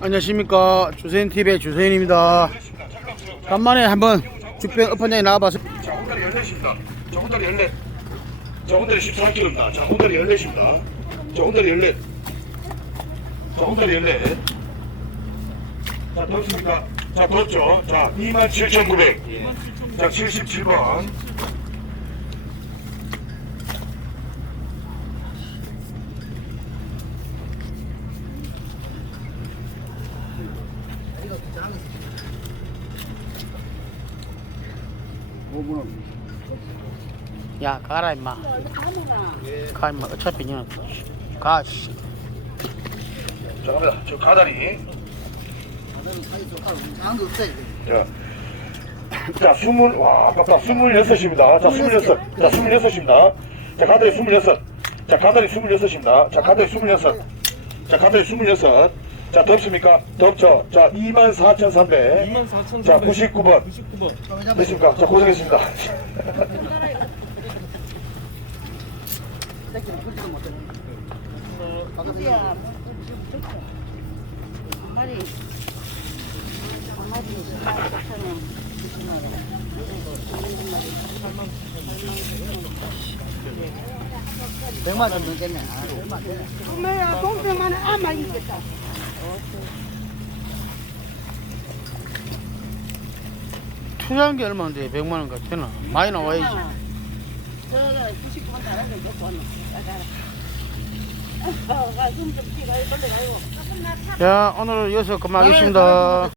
안녕하십니까 주세인TV의 주세인입니다 간만에 한번 죽병 엎어장에 나와봐서 자, 혼다리 14입니다. 자, 혼다리 14. 자, 혼다리 14kg입니다. 자, 혼다리 14입니다. 자, 혼다리 14. 자, 혼다리 14. 자, 덥습니까? 자, 덥죠? 자, 27,900. 자, 77번. 야 가라 임마 가 임마 어차피 그냥 가 씨. 자, 갑니다. 저 가다리. 자, 자, 스물, 와, 아깝다. 스물여섯입니다. 자, 스물여섯. 자, 스물여섯입니다. 자, 가다리 스물여섯. 자, 가다리 스물여섯입니다. 자, 가다리 스물여섯. 자, 가다리 스물여섯. 자, 덥습니까? 덥죠? 자, 24,300. 24,300. 자, 99번. 99번. 됐습니까? 자, 고생했습니다. 마리 한 마리 4천원 백만 원 넘겠네 엄마야 동생만 아마 있겠다 투자한 게 얼마인데 백만 원까지 되나 많이 나와야지 저거 99원 잘하는 거 갖고 왔노 가슴 좀 뛰가 이걸로 가고 자 오늘 여기서 그만하겠습니다